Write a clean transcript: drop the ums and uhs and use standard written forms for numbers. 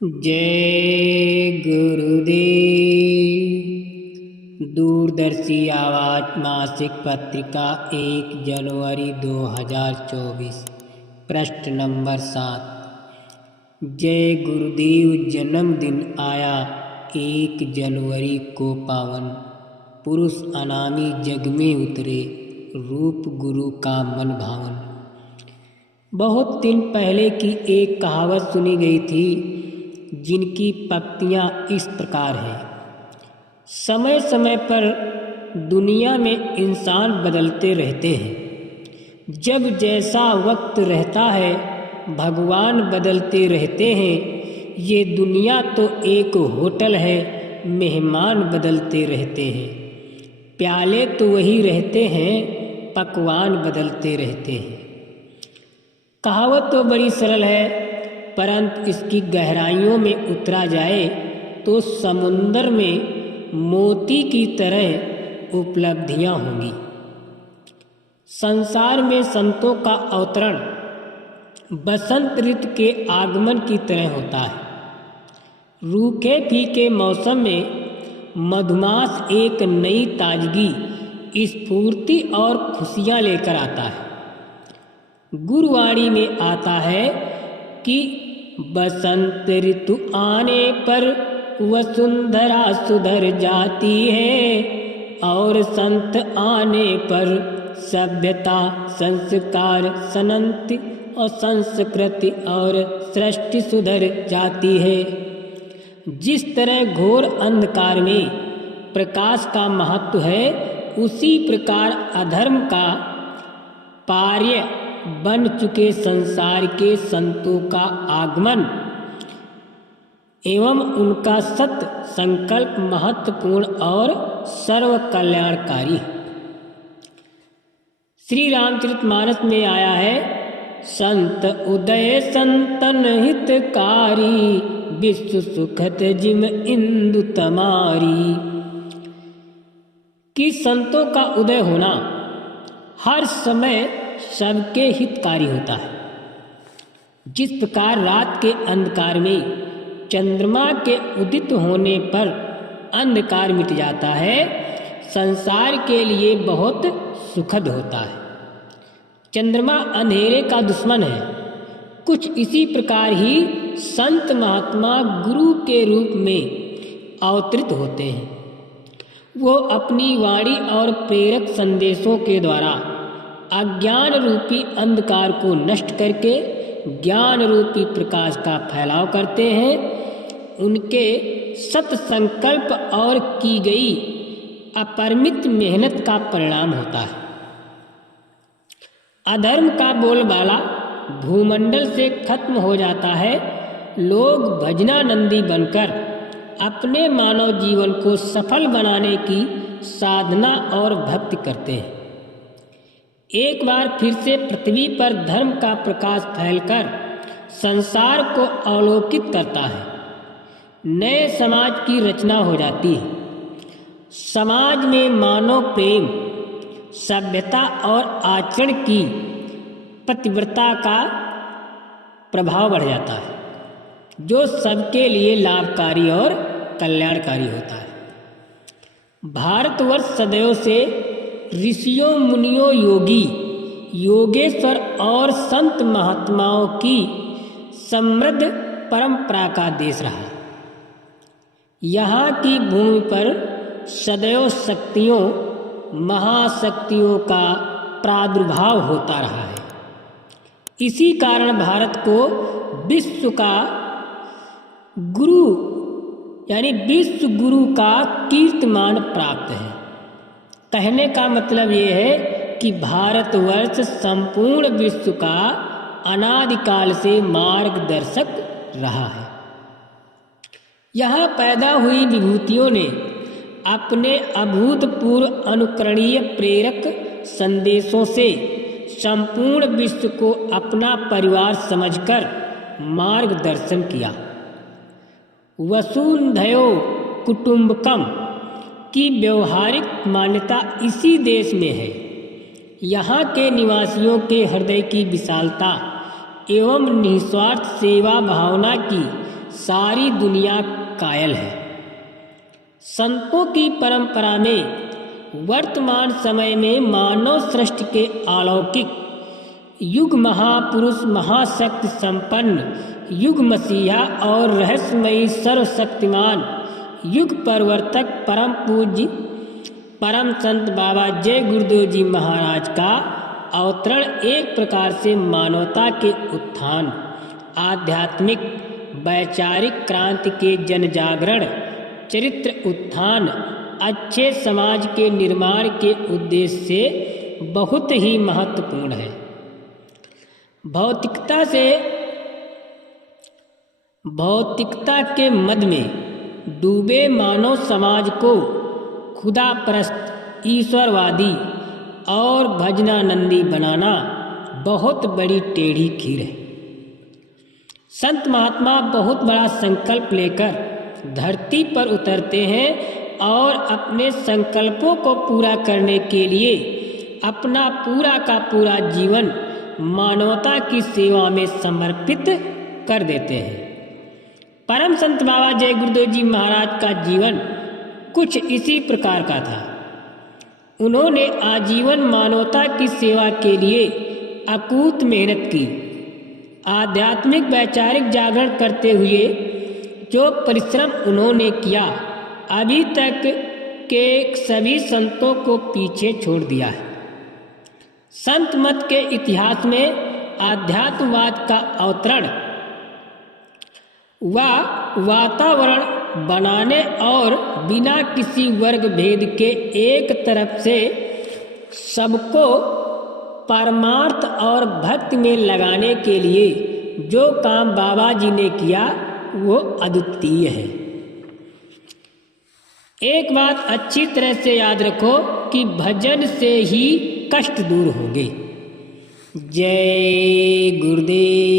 जय गुरुदेव। दूरदर्शी आवाज मासिक पत्रिका 1 जनवरी 2024 पृष्ठ नंबर 7। जय गुरुदेव जन्मदिन आया 1 जनवरी को पावन, पुरुष अनामी जग में उतरे, रूप गुरु का मन भावन। बहुत दिन पहले की एक कहावत सुनी गई थी जिनकी पंक्तियाँ इस प्रकार हैं। समय समय पर दुनिया में इंसान बदलते रहते हैं। जब जैसा वक्त रहता है भगवान बदलते रहते हैं। ये दुनिया तो एक होटल है, मेहमान बदलते रहते हैं। प्याले तो वही रहते हैं, पकवान बदलते रहते हैं। कहावत तो बड़ी सरल है, परंतु इसकी गहराइयों में उतरा जाए तो समुंदर में मोती की तरह उपलब्धियां होंगी। संसार में संतों का अवतरण बसंत ऋतु के आगमन की तरह होता है। रूखे फीके मौसम में मधुमास एक नई ताजगी, स्फूर्ति और खुशियां लेकर आता है। गुरुवाणी में आता है कि बसंत ऋतु आने पर वसुंधरा सुधर जाती है और संत आने पर सभ्यता, संस्कार, संस्कृति और संस्कृति और सृष्टि सुधर जाती है। जिस तरह घोर अंधकार में प्रकाश का महत्व है, उसी प्रकार अधर्म का पार्य बन चुके संसार के संतों का आगमन एवं उनका सत्य संकल्प महत्वपूर्ण और सर्व कल्याणकारी। श्री रामचरितमानस में आया है, संत उदय संतन हितकारी, विश्व सुखद जिम इंदु तमारी। कि संतों का उदय होना हर समय सबके हितकारी होता है। जिस प्रकार रात के अंधकार में चंद्रमा के उदित होने पर अंधकार मिट जाता है, संसार के लिए बहुत सुखद होता है। चंद्रमा अंधेरे का दुश्मन है। कुछ इसी प्रकार ही संत महात्मा गुरु के रूप में अवतरित होते हैं। वो अपनी वाणी और प्रेरक संदेशों के द्वारा अज्ञान रूपी अंधकार को नष्ट करके ज्ञान रूपी प्रकाश का फैलाव करते हैं। उनके सत संकल्प और की गई अपरिमित मेहनत का परिणाम होता है। अधर्म का बोलबाला भूमंडल से खत्म हो जाता है। लोग भजनानंदी बनकर अपने मानव जीवन को सफल बनाने की साधना और भक्ति करते हैं। एक बार फिर से पृथ्वी पर धर्म का प्रकाश फैलकर संसार को अवलोकित करता है। नए समाज की रचना हो जाती है। समाज में मानव प्रेम, सभ्यता और आचरण की पतिव्रता का प्रभाव बढ़ जाता है, जो सबके लिए लाभकारी और कल्याणकारी होता है। भारतवर्ष सदैव से ऋषियों, मुनियों, योगी, योगेश्वर और संत महात्माओं की समृद्ध परंपरा का देश रहा। यहाँ की भूमि पर सदैव शक्तियों, महाशक्तियों का प्रादुर्भाव होता रहा है। इसी कारण भारत को विश्व का गुरु यानी विश्व गुरु का कीर्तिमान प्राप्त है। कहने का मतलब ये है कि भारतवर्ष संपूर्ण विश्व का अनादिकाल से मार्गदर्शक रहा है। यहाँ पैदा हुई विभूतियों ने अपने अभूतपूर्व अनुकरणीय प्रेरक संदेशों से संपूर्ण विश्व को अपना परिवार समझकर मार्गदर्शन किया। वसुंधैव कुटुंबकम की व्यवहारिक मान्यता इसी देश में है। यहाँ के निवासियों के हृदय की विशालता एवं निस्वार्थ सेवा भावना की सारी दुनिया कायल है। संतों की परंपरा में वर्तमान समय में मानव सृष्टि के अलौकिक युग महापुरुष महाशक्ति संपन्न युग मसीहा और रहस्यमयी सर्वशक्तिमान युग परिवर्तक परम पूज्य परम संत बाबा जय गुरुदेव जी महाराज का अवतरण एक प्रकार से मानवता के उत्थान, आध्यात्मिक वैचारिक क्रांति के जनजागरण, चरित्र उत्थान, अच्छे समाज के निर्माण के उद्देश्य से बहुत ही महत्वपूर्ण है। भौतिकता के मद में डूबे मानव समाज को खुदा परस्त, ईश्वरवादी और भजनानंदी बनाना बहुत बड़ी टेढ़ी खीर है। संत महात्मा बहुत बड़ा संकल्प लेकर धरती पर उतरते हैं और अपने संकल्पों को पूरा करने के लिए अपना पूरा का पूरा जीवन मानवता की सेवा में समर्पित कर देते हैं। परम संत बाबा जय गुरुदेव जी महाराज का जीवन कुछ इसी प्रकार का था। उन्होंने आजीवन मानवता की सेवा के लिए अकूत मेहनत की। आध्यात्मिक वैचारिक जागरण करते हुए जो परिश्रम उन्होंने किया, अभी तक के सभी संतों को पीछे छोड़ दिया है। संत मत के इतिहास में आध्यात्मवाद का अवतरण व वातावरण बनाने और बिना किसी वर्ग भेद के एक तरफ से सबको परमार्थ और भक्ति में लगाने के लिए जो काम बाबा जी ने किया वो अद्वितीय है। एक बात अच्छी तरह से याद रखो कि भजन से ही कष्ट दूर होंगे। जय गुरुदेव।